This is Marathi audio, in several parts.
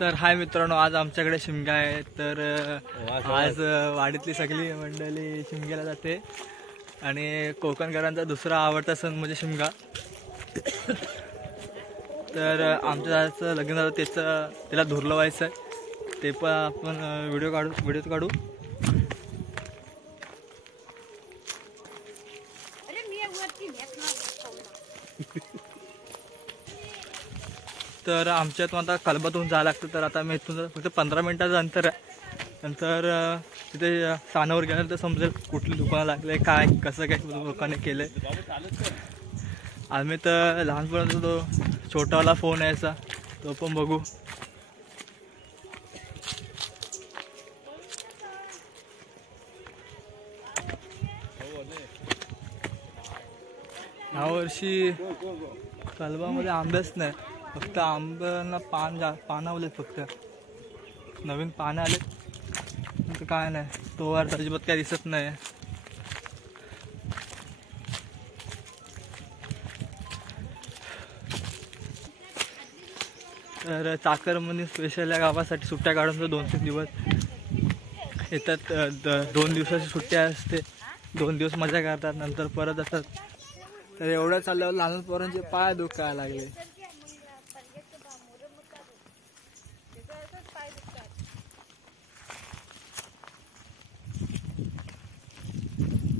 तर हाय मित्रांनो, आज आमच्याकडे शिमगा आहे. तर आज वाडीतली सगळी मंडळी शिमग्याला जाते आणि कोकणकरांचा दुसरा आवडता सण म्हणजे शिमगा. तर आमच्या दादाचं लग्न झालं, त्याला धुरलं व्हायचं आहे, ते पण आपण व्हिडिओ काढू. तर आमच्यातून आता कलबातून जायला लागतं. तर आता मी इथून फक्त 15 मिनिटाचं अंतर आहे. नंतर तिथे स्थानावर गेल्यानंतर समजेल कुठली दुकानं लागले, काय कसं काय लोकांनी केलं आहे. आम्ही तर लहानपणाचा तो छोटावाला फोन यायचा, तो पण बघू. यावर्षी कलबामध्ये आंबेच नाही, फक्त आंब्यांना पानावलेत, फक्त नवीन पानं आलेत, काय नाही. तो वार अजिबात काय दिसत नाही. तर चाकरमनी स्पेशल या गावासाठी सुट्ट्या काढून 2-3 दिवस येतात. 2 दिवसाची सुट्ट्या असते, 2 दिवस मजा करतात, नंतर परत जातात. तर एवढं चालल्यावर लहान पोरांचे पाय दुखायला लागले.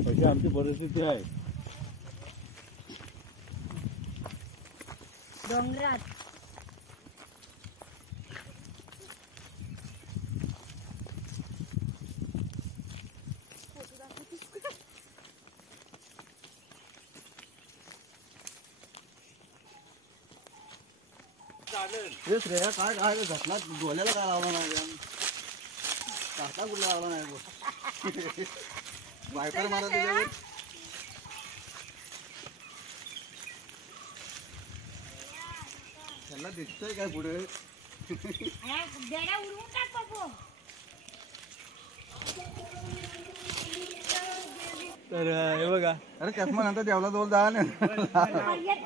अशी आमची परिस्थिती आहे. डोंगरात श्रेया काय काय घटना डोल्याला काय लावला नाही, काटा कुठला लावला नाही, बायकर मारा त्याच्यावर. त्यांना दिसतंय काय पुढे. तर हे बघा, अरे चष्मा नंतर देवला जवळ जा ना.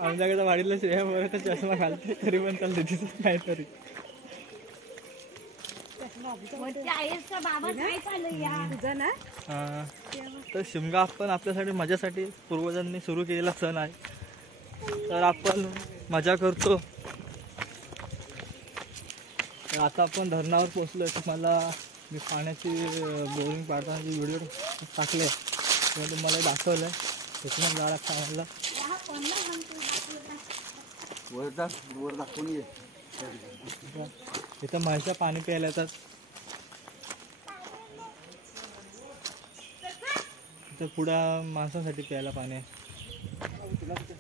आमच्याकडे वाडीला श्रेया बघा चष्मा घालते, तरी पण त्याला दिसत नाही. तरी तर शिमगा आपण आपल्यासाठी मजासाठी पूर्वजांनी सुरू केलेला सण आहे. तर आपण मजा करतो. तर आता आपण धरणावर पोहोचलो. तुम्हाला मी पाण्याची बोरिंग पाडतानाची व्हिडिओ टाकले, तुम्हाला दाखवलंय. तिथून जावं लागतं आम्हाला. वर दाखवून ये. इथं म्हैसा पाणी प्यायला येतात. इथं पुढं माणसांसाठी प्यायला पाणी आहे.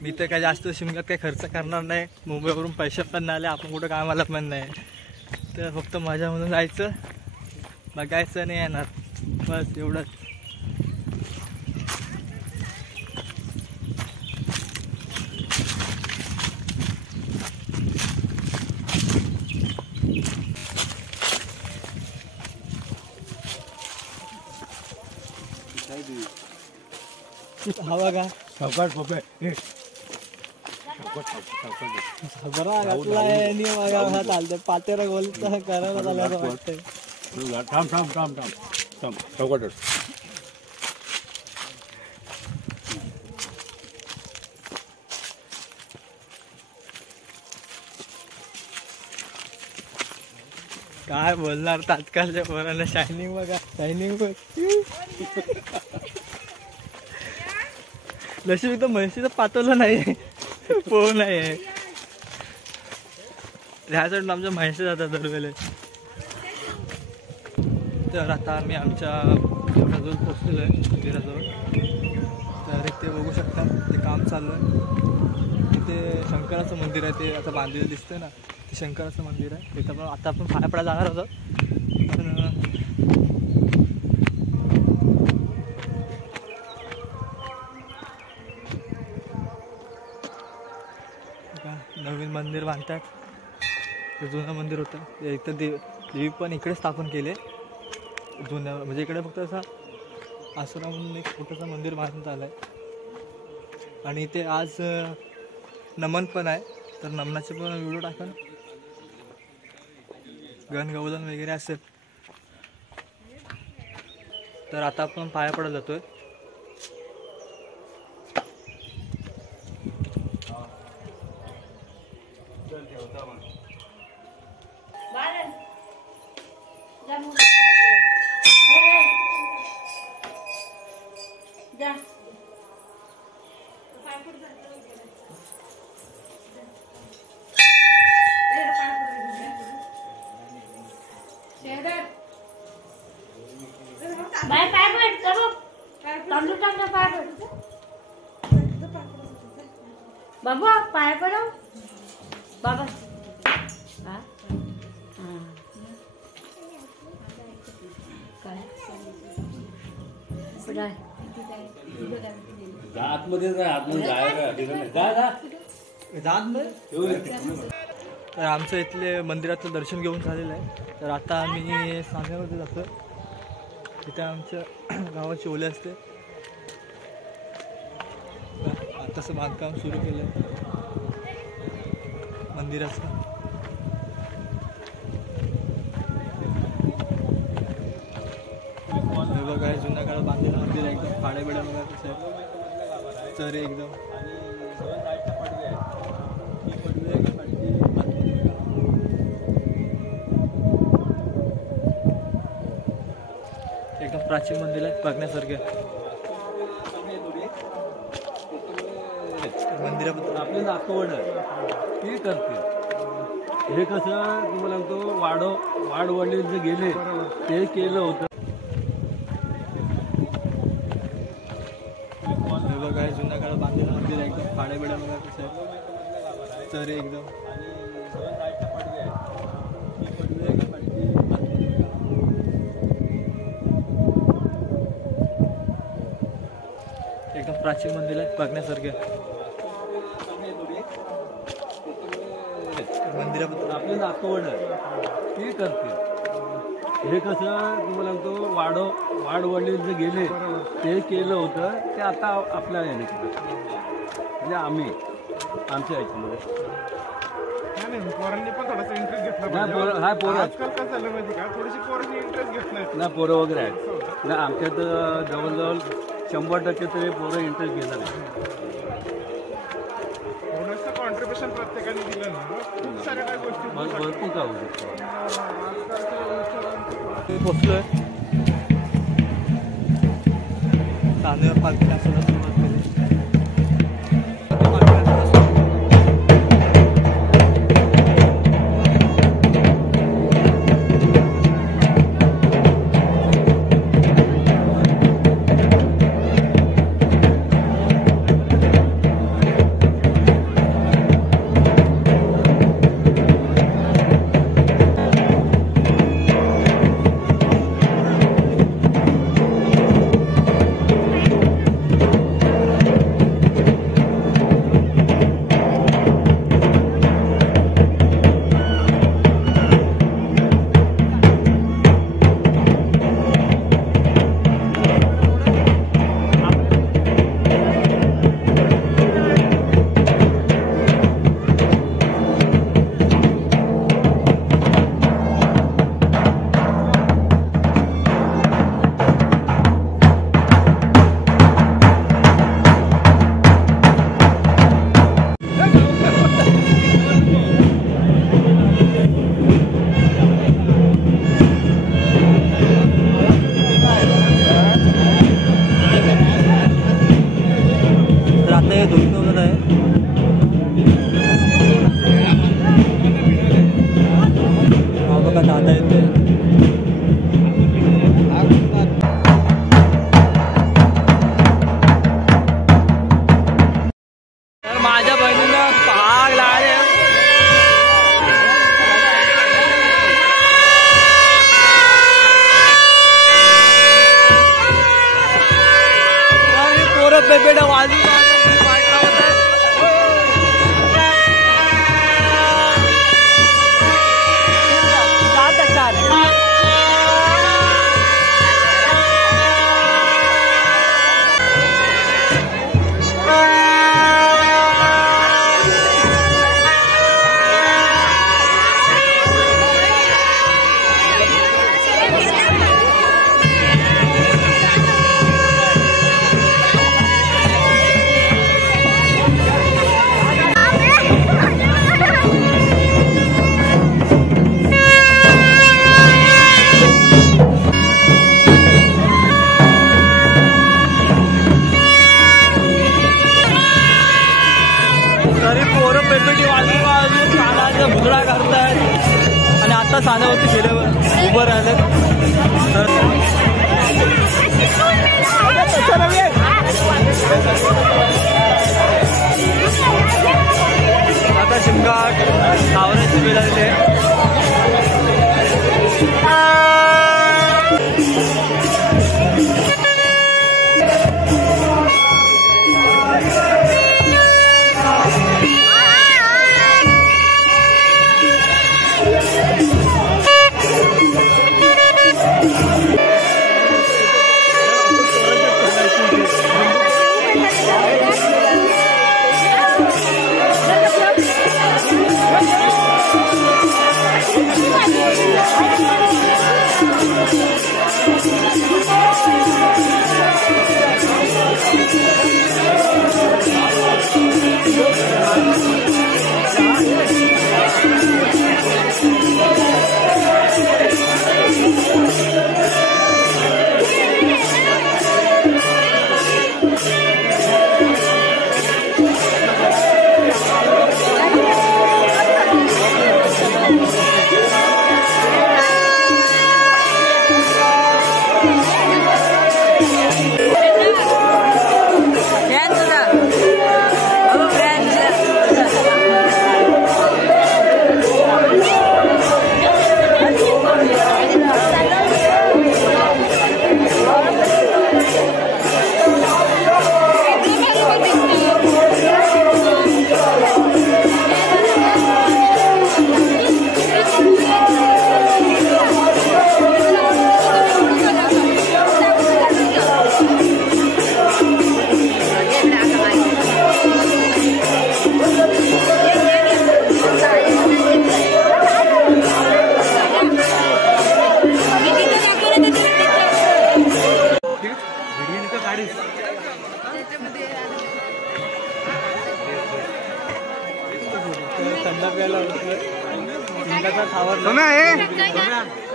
मी तर काय जास्त शिमग्यात काही खर्च करणार नाही. मुंबईवरून पैसे पण नाही आले, आपण कुठं कामाला पण नाही. तर फक्त मजा म्हणून जायचं, बघायचं नाही येणार, बस एवढंच. हवा का सावकाश पपे बरा घातला चालतंय. पातेरा गोल करायला झालं वाटतंय. थांब थांब थांब थांब थांब सावकाश. काय बोलणार तात्काळच्या पोरांना. शायनिंग बघा, शायनिंग बघ. नशीब इथं म्हशीचं पातवलं नाही, पोह नाही आहे. ह्या साईडून आमच्या म्हशी जातात दरवेळे. तर आता आम्ही आमच्या घराजवळ पोचलेलो आहे, मंदिराजवळ. तर इथे बघू शकता, ते काम चालू आहे. इथे शंकराचं मंदिर आहे, ते आता बांधलेलं दिसतंय ना, ते शंकराचं मंदिर आहे. इथं पण आता आपण पाया पडायला जाणार होतो, पण नवीन मंदिर बांधतात. ते जुनं मंदिर होतं, इथं देवी पण इकडे स्थापन केले जुन्या, म्हणजे इकडे फक्त असा आसरा म्हणून एक छोटंसं मंदिर बांधण्यात आलं आहे. आणि इथे आज नमन पण आहे, तर नमनाचे पण व्हिडिओ टाका. गणगौदन वगैरे असेल. तर आता आपण पाया पडायला जातोय. बाबा पाया पडो बाबा. तर आमचं इथले मंदिराचं दर्शन घेऊन झालेलं आहे. तर आता आम्ही सांगण्यामध्ये जातो. तिथे आमच्या गावाची ओली असते. आताचं बांधकाम सुरू केलं आहे मंदिराचं. बघा जुन्या काळात बांधलेलं मंदिर आहे. एकदम फाड्या बिड्या बघा कसं आहे. चरे एकदम एकदम प्राचीन मंदिर आहे बघण्यासारखे. मंदिराबद्दल आपले नातवंड ते करते. हे कसं तुम्हाला सांगतो वाडवडील जे गेले ते केलं होतं. बघा जुन्या काळात बांधलेलं मंदिर आहे. एकदम फाड्या बिड्या बघा कसं आहे. चरे एकदम एकदम प्राचीन मंदिर आहे बघण्यासारखे. मंदिराबद्दल आपले नातवंड ते करते. हे कसं तुम्हाला सांगतो वाडवडील जे गेले ते केलं होतं ते आता आपल्या याने केलं. म्हणजे आम्ही आमच्या ह्याच्यामध्ये पोरांनी पण थोडासा इंटरेस्ट घेतला. हा पोरं आजकाल काय झालं माहिती का, थोडीशी पोरांनी इंटरेस्ट घेत नाहीत ना पोरं वगैरे आहेत ना. आमच्यात जवळजवळ 100% तरी पोरं इंटरेस्ट घेणार आहे. थोडंसं कॉन्ट्रीब्युशन प्रत्येकाने दिलं ना, खूप साऱ्या काही गोष्टी भरपूर का होऊ शकतो. पोचलोय तांदूळ पालखीला सुरुवात केली. बेटा वाजू आता सानावरती गेल्यावर उभं राहिलं तर आता शिमगा सावराची वेळ आलेली आहे.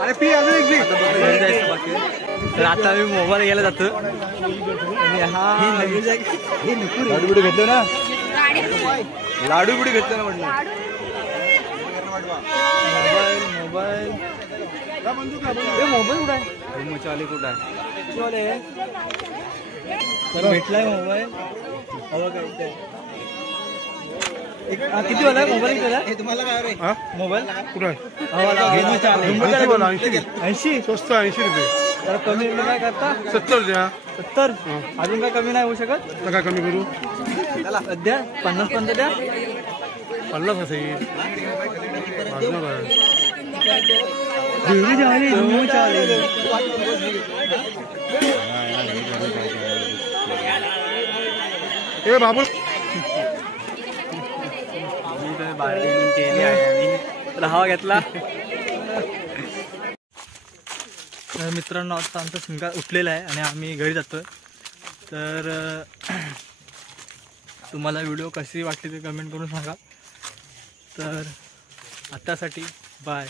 अरे पी अजून एक पी. तर आता मी मोबाईल घ्यायला जातो आणि हा लाडू बिडू घेतलो ना, लाडू बिडू घेतलो ना म्हटलं. मोबाईल कुठं आहे? मोबाईल कुठं आहे? तर भेटलाय मोबाईल. किती वाला मोबाईल? किती तुम्हाला काय रे मोबाईल कुठं आहे? 80 स्वस्त 80 रुपये. तर कमी काय करता? 70 द्या. 70 अजून काय कमी नाही होऊ शकत? काय कमी करू? द्या 50 द्या. 50 असेल. ए बाबू हवा घेतला. मित्रांनो आता आमचा शिमगा उठलेला आहे आणि आम्ही घरी जातोय. तर तुम्हाला व्हिडिओ कशी वाटली ते कमेंट करून सांगा. तर आत्तासाठी बाय.